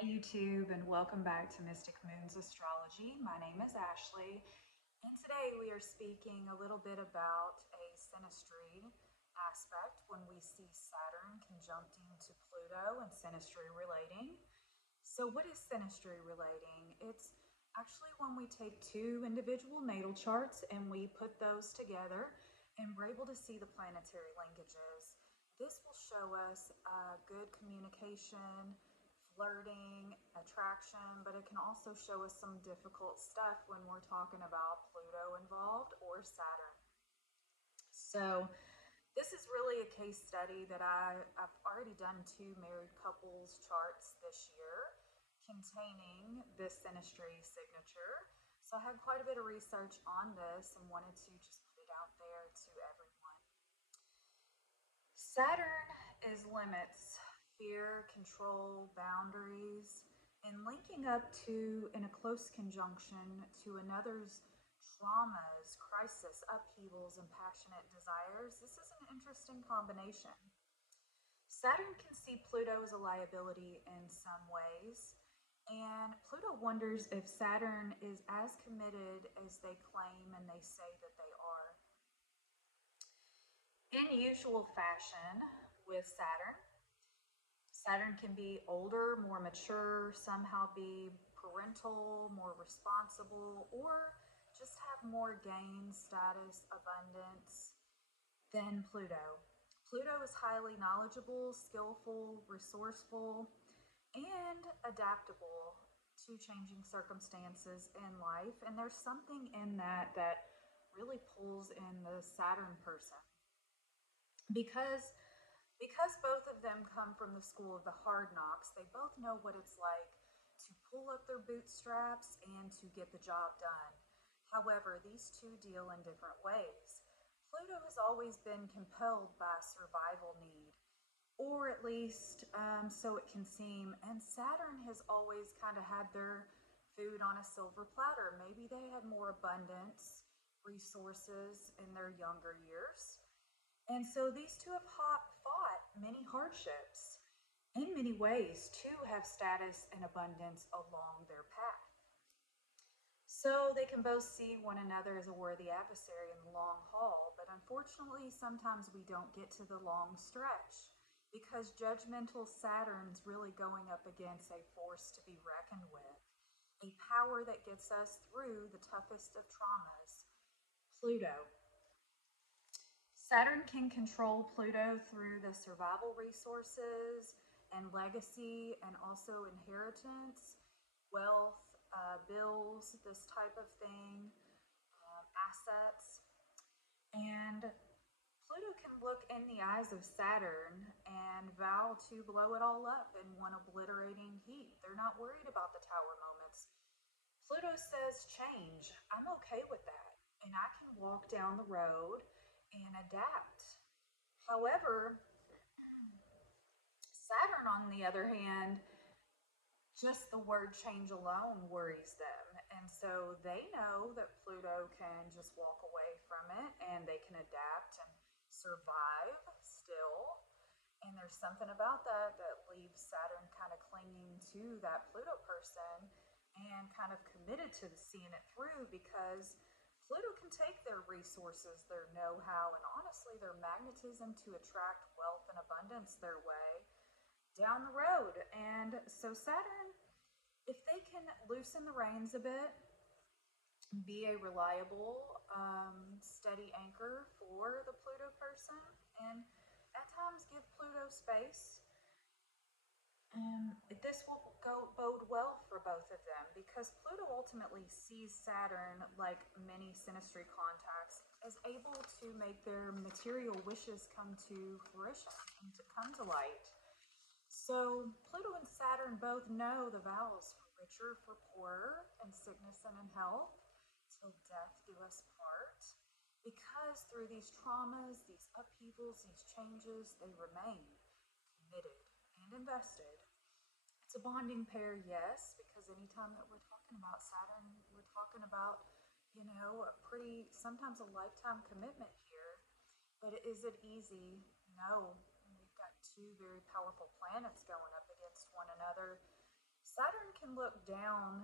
Hi YouTube and welcome back to Mystic Moons Astrology. My name is Ashley and today we are speaking a little bit about a synastry aspect when we see Saturn conjuncting to Pluto and synastry relating. So what is synastry relating? It's actually when we take two individual natal charts and we put those together and we're able to see the planetary linkages. This will show us good communication, flirting, attraction, but it can also show us some difficult stuff when we're talking about Pluto involved or Saturn. So this is really a case study that I've already done two married couples charts this year containing this synastry signature. So I had quite a bit of research on this and wanted to just put it out there to everyone. Saturn is limits, fear, control, boundaries, and linking up to, in a close conjunction to another's traumas, crisis, upheavals, and passionate desires. This is an interesting combination. Saturn can see Pluto as a liability in some ways, and Pluto wonders if Saturn is as committed as they claim and they say that they are. In usual fashion with Saturn can be older, more mature, somehow be parental, more responsible, or just have more gain, status, abundance than Pluto. Pluto is highly knowledgeable, skillful, resourceful, and adaptable to changing circumstances in life. And there's something in that that really pulls in the Saturn person. Because both of them come from the school of the hard knocks, they both know what it's like to pull up their bootstraps and to get the job done. However, these two deal in different ways. Pluto has always been compelled by survival need, or at least so it can seem, and Saturn has always kind of had their food on a silver platter. Maybe they had more abundance, resources in their younger years. And so these two have fought many hardships in many ways to have status and abundance along their path. So they can both see one another as a worthy adversary in the long haul, but unfortunately, sometimes we don't get to the long stretch because judgmental Saturn's really going up against a force to be reckoned with, a power that gets us through the toughest of traumas, Pluto. Saturn can control Pluto through the survival resources and legacy and also inheritance, wealth, bills, this type of thing, assets. And Pluto can look in the eyes of Saturn and vow to blow it all up in one obliterating heat. They're not worried about the tower moments. Pluto says change. I'm okay with that. And I can walk down the road and adapt. However, Saturn, on the other hand, just the word change alone worries them. And so they know that Pluto can just walk away from it and they can adapt and survive still. And there's something about that that leaves Saturn kind of clinging to that Pluto person and kind of committed to seeing it through because Pluto can take their resources, their know-how, and honestly their magnetism to attract wealth and abundance their way down the road. And so Saturn, if they can loosen the reins a bit, be a reliable, steady anchor for the Pluto person, and at times give Pluto space, this will bode well for both of them because Pluto ultimately sees Saturn, like many synastry contacts, as able to make their material wishes come to fruition and to come to light. So Pluto and Saturn both know the vows for richer, for poorer, and sickness and in health, till death do us part. Because through these traumas, these upheavals, these changes, they remain committed and invested. It's a bonding pair, yes, because anytime that we're talking about Saturn, we're talking about, a pretty, sometimes a lifetime commitment here. But is it easy? No. We've got two very powerful planets going up against one another. Saturn can look down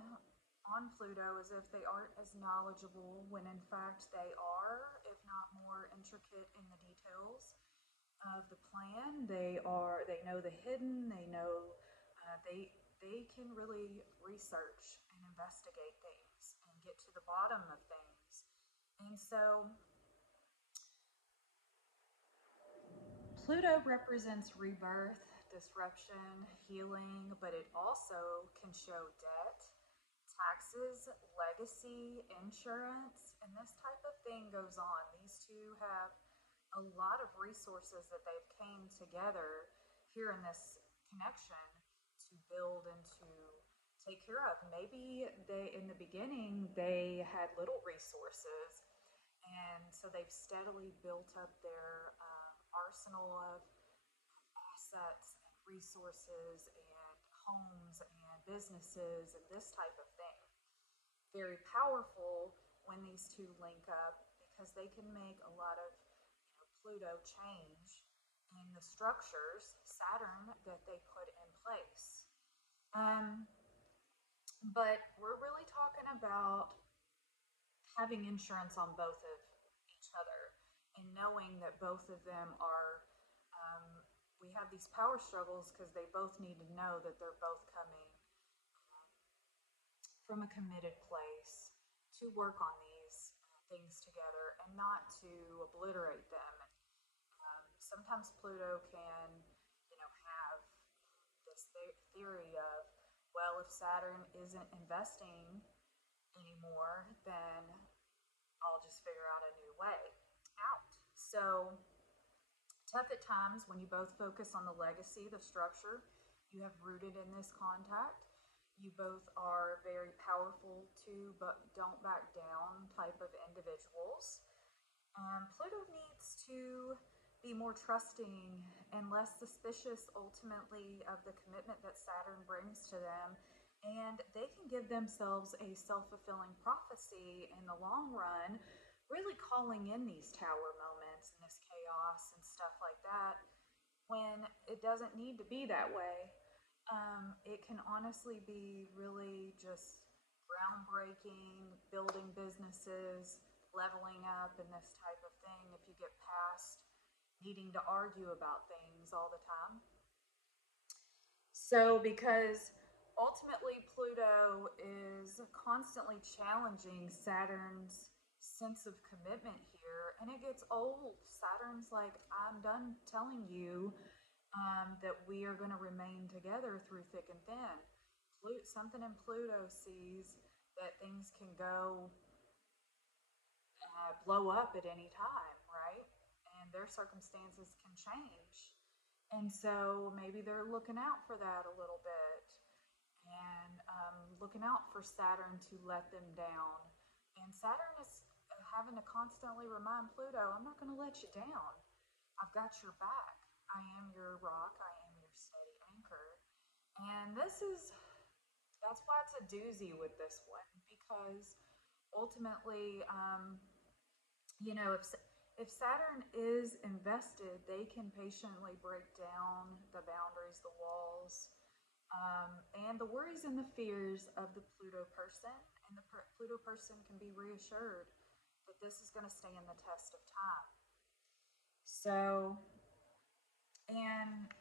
on Pluto as if they aren't as knowledgeable when in fact they are, if not more intricate in the details of the plan. They know the hidden, they can really research and investigate things and get to the bottom of things. And so Pluto represents rebirth, disruption, healing, but it also can show debt, taxes, legacy, insurance, and this type of thing goes on. These two have a lot of resources that they've came together here in this connection to build and to take care of. Maybe they in the beginning they had little resources, and so they've steadily built up their arsenal of assets and resources and homes and businesses and this type of thing. Very powerful when these two link up because they can make a lot of Pluto change in the structures, Saturn, that they put in place. Um, but we're really talking about having insurance on both of each other and knowing that both of them are. Um, we have these power struggles because they both need to know that they're both coming from a committed place to work on these things together and not to obliterate them. Sometimes Pluto can, have this theory of, well, if Saturn isn't investing anymore, then I'll just figure out a new way out. So tough at times when you both focus on the legacy, the structure you have rooted in this contact. You both are very powerful too, but don't back down type of individuals. Pluto needs to be more trusting and less suspicious ultimately of the commitment that Saturn brings to them. And they can give themselves a self fulfilling prophecy in the long run, really calling in these tower moments and this chaos and stuff like that when it doesn't need to be that way. It can honestly be really just groundbreaking, building businesses, leveling up, and this type of thing if you get past needing to argue about things all the time. So, because ultimately Pluto is constantly challenging Saturn's sense of commitment here, and it gets old. Saturn's like, I'm done telling you that we are going to remain together through thick and thin. Something in Pluto sees that things can go blow up at any time, right? And their circumstances can change. And so maybe they're looking out for that a little bit and looking out for Saturn to let them down. And Saturn is having to constantly remind Pluto, I'm not going to let you down. I've got your back. I am your rock. I am your steady anchor. And that's why it's a doozy with this one because ultimately, if Saturn is invested, they can patiently break down the boundaries, the walls, and the worries and the fears of the Pluto person. And the Pluto person can be reassured that this is going to stand the test of time. So, and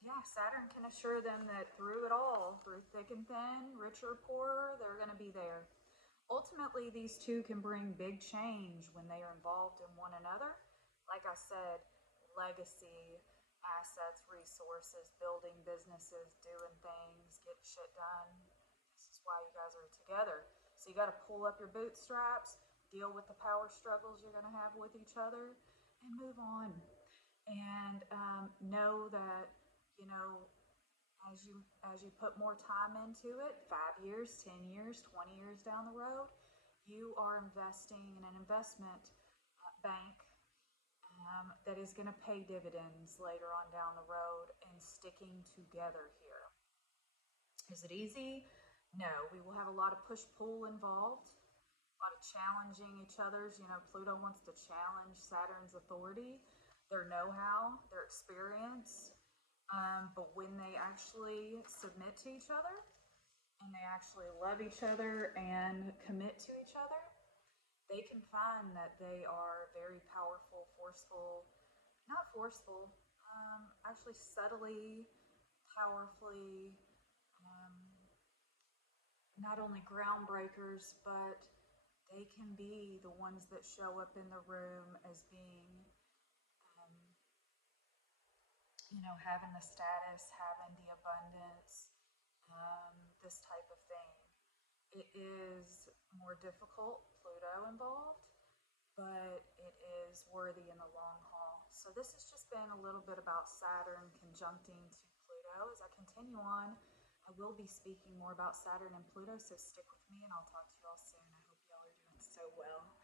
yeah, Saturn can assure them that through it all, through thick and thin, rich or poor, they're going to be there. Ultimately, these two can bring big change when they are involved in one another. Like I said, legacy, assets, resources, building businesses, doing things, getting shit done. This is why you guys are together. So you got to pull up your bootstraps, deal with the power struggles you're going to have with each other, and move on. And know that, you know, as you put more time into it, 5 years, 10 years, 20 years down the road, you are investing in an investment bank that is going to pay dividends later on down the road and sticking together here. Is it easy? No. We will have a lot of push-pull involved, a lot of challenging each other's. Pluto wants to challenge Saturn's authority, their know-how, their experience, But when they actually submit to each other and they actually love each other and commit to each other, they can find that they are very powerful, forceful, not forceful, actually subtly, powerfully, um, not only groundbreakers, but they can be the ones that show up in the room as being, um, having the status, having the abundance, this type of thing. It is more difficult, Pluto involved, but it is worthy in the long haul. So this has just been a little bit about Saturn conjuncting to Pluto. As I continue on, I will be speaking more about Saturn and Pluto, so stick with me and I'll talk to you all soon. I hope y'all are doing so well.